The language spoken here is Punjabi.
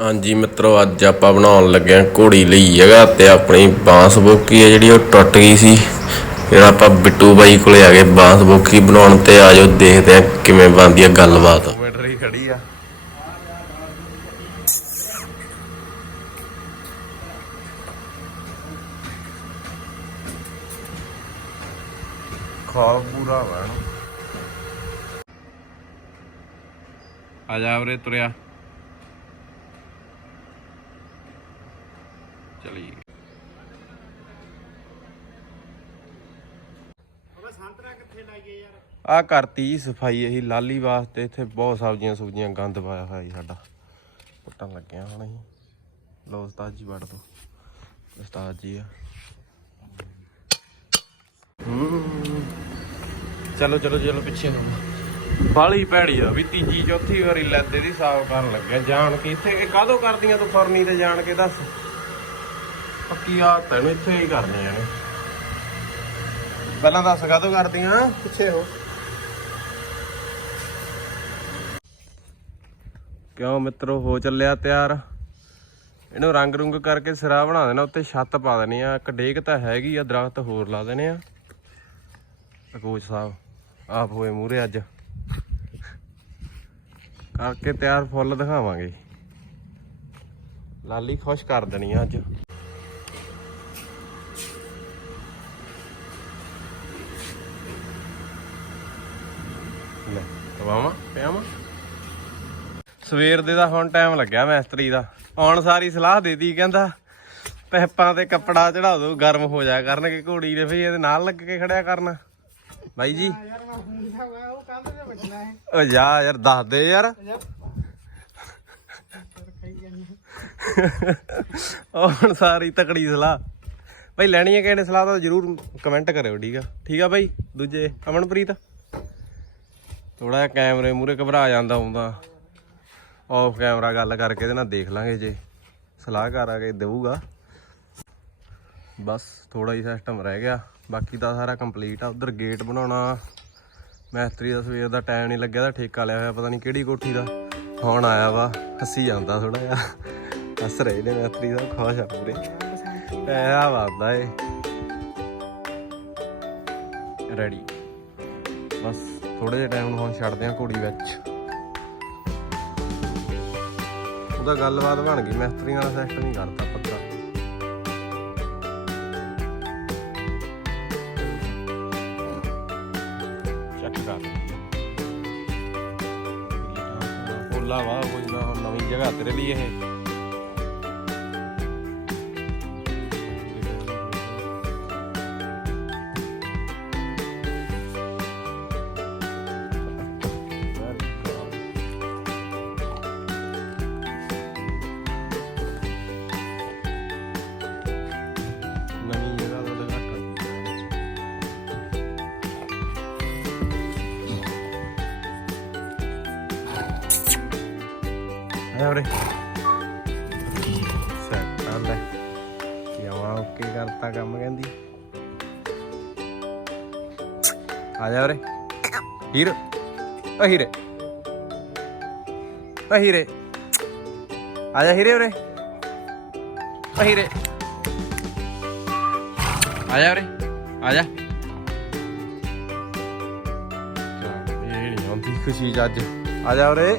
ਹਾਂਜੀ ਮਿੱਤਰੋ ਅੱਜ ਆਪਾਂ ਬਣਾਉਣ ਲੱਗੇ ਹਾਂ ਘੋੜੀ ਲਈ ਜਗ੍ਹਾ ਤੇ ਆਪਣੀ ਬਾਂਸ ਬੋਕੀ ਹੈ ਜਿਹੜੀ ਉਹ ਟੁੱਟ ਗਈ ਸੀ। ਫਿਰ ਆਪਾਂ ਬਿੱਟੂ ਬਾਈ ਕੋਲੇ ਆ ਗਏ ਬਾਂਸ ਬੋਕੀ ਬਣਾਉਣ ਤੇ ਆਜੋ ਦੇਖਦੇ ਹਾਂ ਕਿਵੇਂ ਬਣਦੀ ਗੱਲਬਾਤ। ਖੜੀ ਆ। ਖਾ ਪੂਰਾ ਵਾ ਆ ਜਾ ਵੀਰੇ ਤੁਰਿਆ ਚਲੀ ਆ ਕਰਤੀ ਜੀ ਸਫ਼ਾਈ ਇਹੀ, ਲਾਲੀ ਵਾਸਤੇ ਇੱਥੇ ਬਹੁਤ ਸਬਜ਼ੀਆਂ ਸੁਬਜ਼ੀਆਂ ਗੰਦ ਪਾਇਆ ਹੋਇਆ ਜੀ ਸਾਡਾ। ਪੁੱਟਣ ਲੱਗਿਆ ਹੁਣ ਅਸੀਂ। ਲੋ ਉਸਤਾਦ ਜੀ ਵੜ ਦੋ। ਉਸਤਾਦ ਜੀ ਆ। ਚਲੋ ਚਲੋ ਚਲੋ, ਪਿੱਛੇ ਨੂੰ ਬਾਲੀ ਭੈੜੀ ਆ ਵੀ ਤੀਜੀ ਚੌਥੀ ਵਾਰੀ ਲੈਦੇ ਦੀ ਸਾਫ਼ ਕਰਨ ਲੱਗਿਆ। ਜਾਣ ਕੇ ਇੱਥੇ ਇਹ ਕਾਹਦੋਂ ਕਰਦੀਆਂ ਤੂੰ ਫਰਨੀ ਤੇ ਜਾਣ ਕੇ ਦੱਸ। ਪੱਕੀ ਆ ਤੈਨੂੰ ਇੱਥੇ ਹੀ ਕਰਨੀਆਂ ਨੇ। ਪਹਿਲਾਂ ਦੱਸ ਕਾਹਦੋਂ ਕਰਦੀਆਂ ਪਿੱਛੇ ਹੋ। ਕਿਉਂ ਮਿੱਤਰੋ ਹੋ ਚੱਲਿਆ ਤਿਆਰ? ਇਹਨੂੰ ਰੰਗ ਰੁੰਗ ਕਰਕੇ ਸਿਰਾ ਬਣਾ ਦੇਣਾ ਉੱਤੇ ਛੱਤ ਪਾ ਦੇਣੀ ਆ। ਇੱਕ ਡੇਕ ਤਾਂ ਹੈਗੀ ਆ ਦਰਖਤ ਹੋਰ ਲਾ ਦੇਣੇ ਆ। ਕੋਚ ਸਾਹਿਬ ਆਪ ਹੋਏ ਮੂਰੇ ਅੱਜ। ਕਰਕੇ ਤਿਆਰ ਫੁੱਲ ਦਿਖਾਵਾਂਗੇ। ਲਾਲੀ ਖੁਸ਼ ਕਰ ਦੇਣੀ ਆ ਅੱਜ। ਲੈ ਤਵਾਵਾ ਸਵੇਰ ਦੇ ਦਾ ਹੁਣ ਟਾਈਮ ਲੱਗਿਆ ਮੈਸਤਰੀ ਦਾ। ਆਉਣ ਸਾਰੀ ਸਲਾਹ ਦੇਤੀ, ਕਹਿੰਦਾ ਪੈਪਾਂ ਤੇ ਕੱਪੜਾ ਚੜਾ ਦੋ, ਗਰਮ ਹੋ ਜਾ ਕਰਨਗੇ ਘੋੜੀ ਦੇ ਫੇ ਇਹਦੇ ਨਾਲ ਲੱਗ ਕੇ ਖੜਿਆ ਕਰਨ। ਬਾਈ ਜੀ। ਓ ਜਾ ਯਾਰ, ਦੱਸ ਦੇ ਯਾਰ। ਹੁਣ ਸਾਰੀ ਤਕੜੀ ਸਲਾਹ। ਭਾਈ ਲੈਣੀ ਹੈ ਕਿਸੇ ਸਲਾਹ ਤਾਂ ਜਰੂਰ ਕਮੈਂਟ ਕਰਿਓ, ਠੀਕ ਆ। ਠੀਕ ਆ ਭਾਈ ਦੂਜੇ ਅਮਨਪ੍ਰੀਤ। ਥੋੜਾ ਜਿਹਾ ਕੈਮਰੇ ਮੂਰੇ ਘਬਰਾ ਜਾਂਦਾ ਹੁੰਦਾ। ਆਫ ਕੈਮਰਾ ਗੱਲ ਕਰਕੇ ਇਹਦੇ ਨਾਲ ਦੇਖ ਲਾਂਗੇ ਜੇ। ਸਲਾਹਕਾਰ ਆ ਕੇ ਦੇਊਗਾ। ਬਸ ਥੋੜਾ ਹੀ ਸਿਸਟਮ ਰਹਿ ਗਿਆ। ਬਾਕੀ ਤਾਂ ਸਾਰਾ ਕੰਪਲੀਟ ਆ। ਉਧਰ ਗੇਟ ਬਣਾਉਣਾ। ਮੈਸਤਰੀ ਦਾ ਸਵੇਰ ਦਾ ਟਾਈਮ ਨਹੀਂ ਲੱਗਿਆ ਤਾਂ ਠੇਕਾ ਲਿਆ ਹੋਇਆ, ਪਤਾ ਨਹੀਂ ਕਿਹੜੀ ਕੋਠੀ ਦਾ। ਹੁਣ ਆਇਆ ਵਾ, ਹੱਸੀ ਜਾਂਦਾ ਥੋੜਾ ਜਿਹਾ। ਹੱਸ ਰਹੇ ਨੇ ਮੈਸਤਰੀ ਦਾ ਖੁਸ਼ ਆ ਪੂਰੇ। ਪੈਸਾ ਵਾਦਾ ਏ। ਰੈਡੀ ਬਸ। ਥੋੜੇ ਜਿਹਾ ਟਾਈਮ ਨੂੰ ਹੁਣ ਛੱਡਦੇ ਆ ਘੋੜੀ ਵਿੱਚ। ਉਹਦਾ ਗੱਲਬਾਤ ਬਣ ਗਈ ਮਿਸਤਰੀ ਨਾਲ ਸਿਸਟਮ ਹੀ ਕਰਤਾ, ਪੱਕਾ। ਚੈੱਕ ਕਰ ਪੋਲਾ ਵਾ ਕੋਈ ਨਾ ਨਵੀਂ ਜਗ੍ਹਾ ਤੇਰੇ ਲਈ ਇਹ। ਆਇਆ ਉਰੇ ਸੈਟ ਕਰ ਲੈ। ਯਾਵਾ ਓਕੇ ਕਰਤਾ ਕੰਮ ਕਹਿੰਦੀ। ਆ ਜਾ ਉਰੇ। ਹੀਰ। ਓ ਹੀਰੇ। ਓ ਹੀਰੇ। ਆ ਜਾ ਹੀਰੇ ਉਰੇ। ਓ ਹੀਰੇ। ਆ ਜਾ ਉਰੇ। ਆ ਜਾ। ਇਹ ਨਹੀਂ ਆਉਂਦੀ ਖੁਸ਼ੀ ਅੱਜ। ਆ ਜਾ ਉਰੇ।